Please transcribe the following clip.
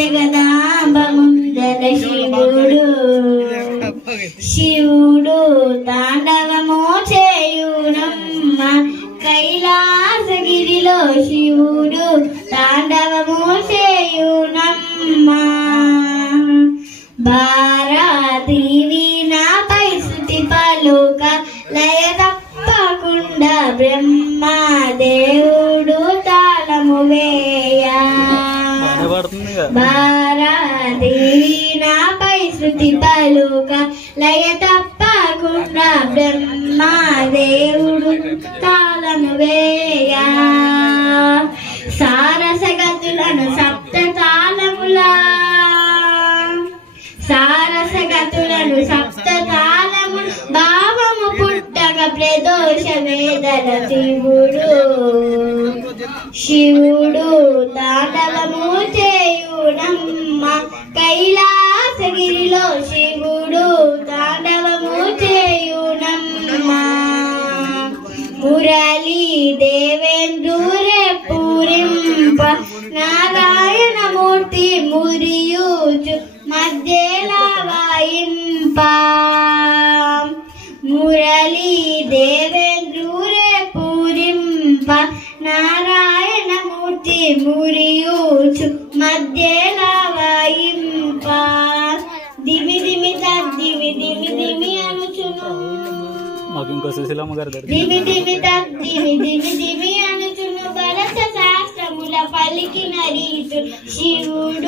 జగదాంబముందర శివుడు తాండవము చేయునమ్మ కైలాసగిరిలో శివుడు తాండవము చేయునమ్మ భారతి వీణాపై శృతి పలుక లయ తప్పకుండా బ్రహ్మ దేవుడు తాళము వేయ భారతి వీణాపై శృతి పలుక లయ తప్పకుండా బ్రహ్మ దేవుడు తాళము వేయ సారసగతులను సప్త తాళములా సారసగతులను సప్త తాళము భావము పుట్టగ ప్రదోష వేదన శివుడు తాండవము చేయునమ్మ కైలాసగిరిలో శివుడు తాండవము చేయునమ్మ మురళీ దేవేంద్రురే పూరింప నారాయణమూర్తి మురియూచు మధ్యలా వాయింప మురళీ దేవేంద్రురే పూరింప నారాయణమూర్తి మురియూచు మధ్యలా వాయింప దిమి దిమి తద్దిమి దిమి దిమి అనుచును దిమి దిమి తద్దిమి దిమి దిమి అనుచును భరత శాస్త్రముల పలికిన రీతు శివుడు